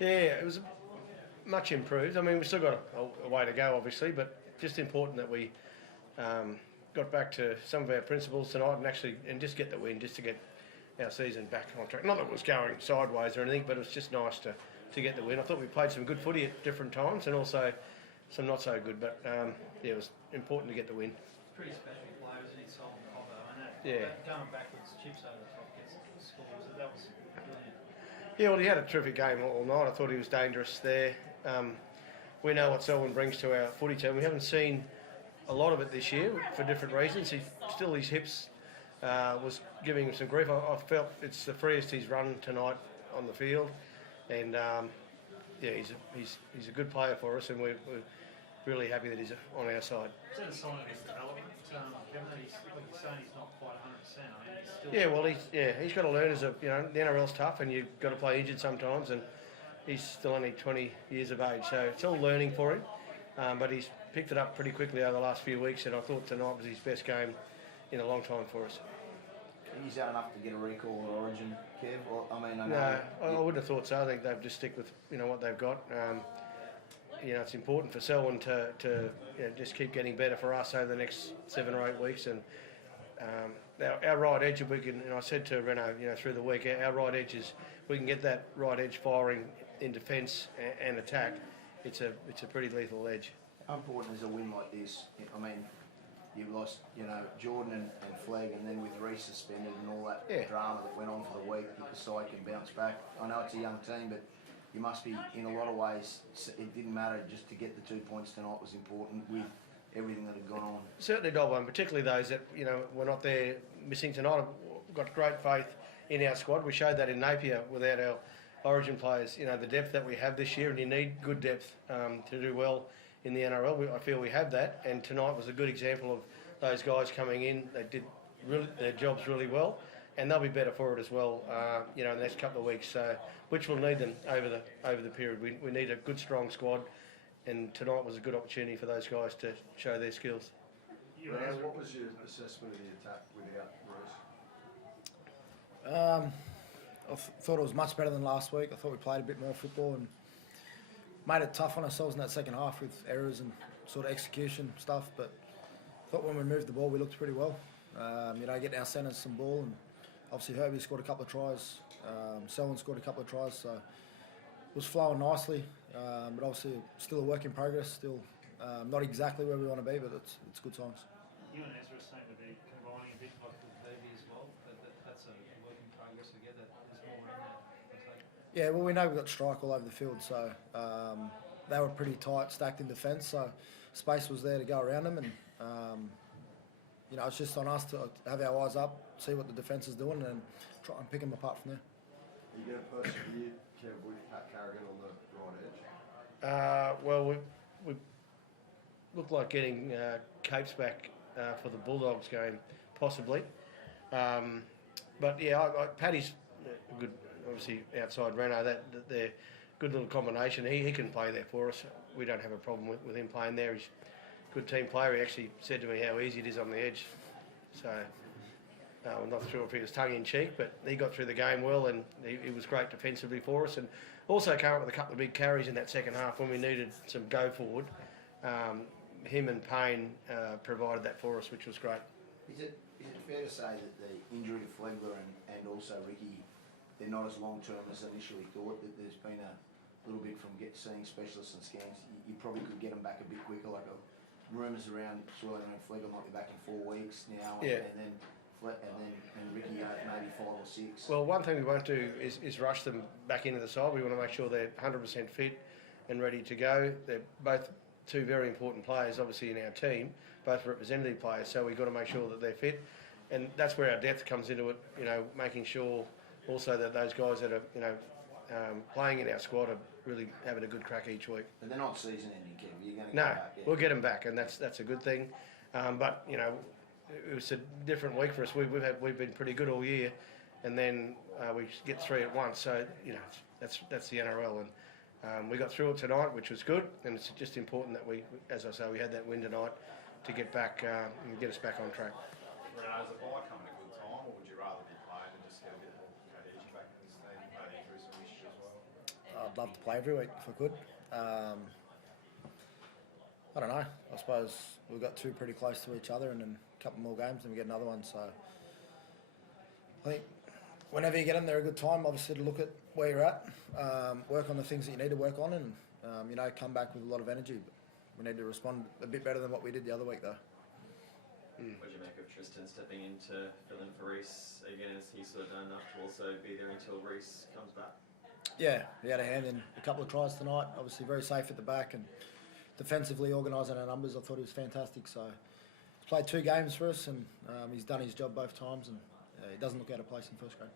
Yeah, it was much improved. I mean, we've still got a way to go, obviously, but just important that we got back to some of our principles tonight and just get the win, just to get our season back on track. Not that it was going sideways or anything, but it was just nice to get the win. I thought we played some good footy at different times and also some not so good, but yeah, it was important to get the win. Pretty special player, isn't he, Solomon Cobbo? I know. Yeah. Going backwards, chips over the top, gets scores. That was brilliant. Yeah, well, he had a terrific game all night. I thought he was dangerous there. We know what Selwyn brings to our footy team. We haven't seen a lot of it this year for different reasons. His hips was giving him some grief. I felt it's the freest he's run tonight on the field, and yeah, he's a good player for us, and we're really happy that he's on our side. Is that a sign of his development? Given that he's, like you're saying, he's not quite 100%. I mean, he's still. Yeah, well, he's got to learn the NRL's tough, and you've got to play injured sometimes, and he's still only 20 years of age, so it's all learning for him. But he's picked it up pretty quickly over the last few weeks, and I thought tonight was his best game in a long time for us. Is that enough to get a recall at Origin, Kev? Or, I mean, No, I wouldn't have thought so. I think they've just stick with what they've got. It's important for Selwyn to just keep getting better for us over the next 7 or 8 weeks. And our right edge, if we can, and I said to Reno, through the week, our right edge is we can get that right edge firing in defence and attack. It's a pretty lethal edge. How important is a win like this? I mean, you've lost, Jordan and Flegg, and then with Reece suspended and all that drama that went on for the week, the side can bounce back. I know it's a young team, but you must be, in a lot of ways, it didn't matter, just to get the 2 points tonight was important with everything that had gone on. Certainly, Dobbo, and particularly those that, were not there missing tonight. I've got great faith in our squad. We showed that in Napier without our Origin players. The depth that we have this year, and you need good depth to do well in the NRL. I feel we have that, and tonight was a good example of those guys coming in. They did their jobs really well, and they'll be better for it as well. In the next couple of weeks, which we'll need them over the period. We need a good, strong squad, and tonight was a good opportunity for those guys to show their skills. What was your assessment of the attack without Reece? I thought it was much better than last week. I thought we played a bit more football and made it tough on ourselves in that second half with errors and sort of execution stuff. But I thought when we moved the ball, we looked pretty well. Getting our centres some ball, and obviously Herbie scored a couple of tries. Selwyn scored a couple of tries, so it was flowing nicely. But obviously still a work in progress. Still not exactly where we want to be, but it's good times. You and Ezra seem to be combining a bit like with Herbie as well. That's a work in progress to get that. There's more in that. Yeah, well, we know we've got strike all over the field, so they were pretty tight, stacked in defence, so space was there to go around them, and it's just on us to have our eyes up, see what the defence is doing, and try and pick them apart from there. Are you going to persevere, Kev, with Pat Carrigan on the right edge? Well, we look like getting Capes back for the Bulldogs game, possibly. But yeah, Paddy's good. Obviously, outside Reno, they're good little combination. He can play there for us. We don't have a problem with him playing there. He's a good team player. He actually said to me how easy it is on the edge. So I'm not sure if he was tongue-in-cheek, but he got through the game well, and he was great defensively for us. And also came up with a couple of big carries in that second half when we needed some go forward. Him and Payne provided that for us, which was great. Is it fair to say that the injury to Flegler and also Ricky, they're not as long-term as initially thought, that there's been a little bit from seeing specialists and scans, you probably could get them back a bit quicker, like rumours around swirling around Flegler might be back in 4 weeks now, and then Ricky maybe 5 or 6. Well, one thing we won't do is rush them back into the side. We want to make sure they're 100% fit and ready to go. They're both two very important players, obviously, in our team, both representative players, so we've got to make sure that they're fit. And that's where our depth comes into it, making sure also that those guys that are, playing in our squad are really having a good crack each week. But they're not season-ending, Kev. You're going to No, get back. Yeah. we'll get them back, and that's a good thing. But it was a different week for us. We've been pretty good all year, and then we get 3 at once. So that's the NRL, and we got through it tonight, which was good. And it's just important that we, as I say, we had that win tonight to get back and get us back on track. Reno, is the bye coming at a good time, or would you rather be playing and just get a bit more cohesion back in this team, maybe through some issues as well? I'd love to play every week if I could. I don't know. I suppose we've got two pretty close to each other, and then a couple more games, and we get another one. So I think whenever you get them, they're a good time, obviously, to look at where you're at, work on the things that you need to work on, and come back with a lot of energy. But we need to respond a bit better than what we did the other week, though. What do you make of Tristan stepping in to fill in for Reece again? Has he sort of done enough to also be there until Reece comes back? Yeah, he had a hand in a couple of tries tonight. Obviously, very safe at the back and defensively organising our numbers. I thought he was fantastic. So he's played 2 games for us, and he's done his job both times, and he doesn't look out of place in first grade.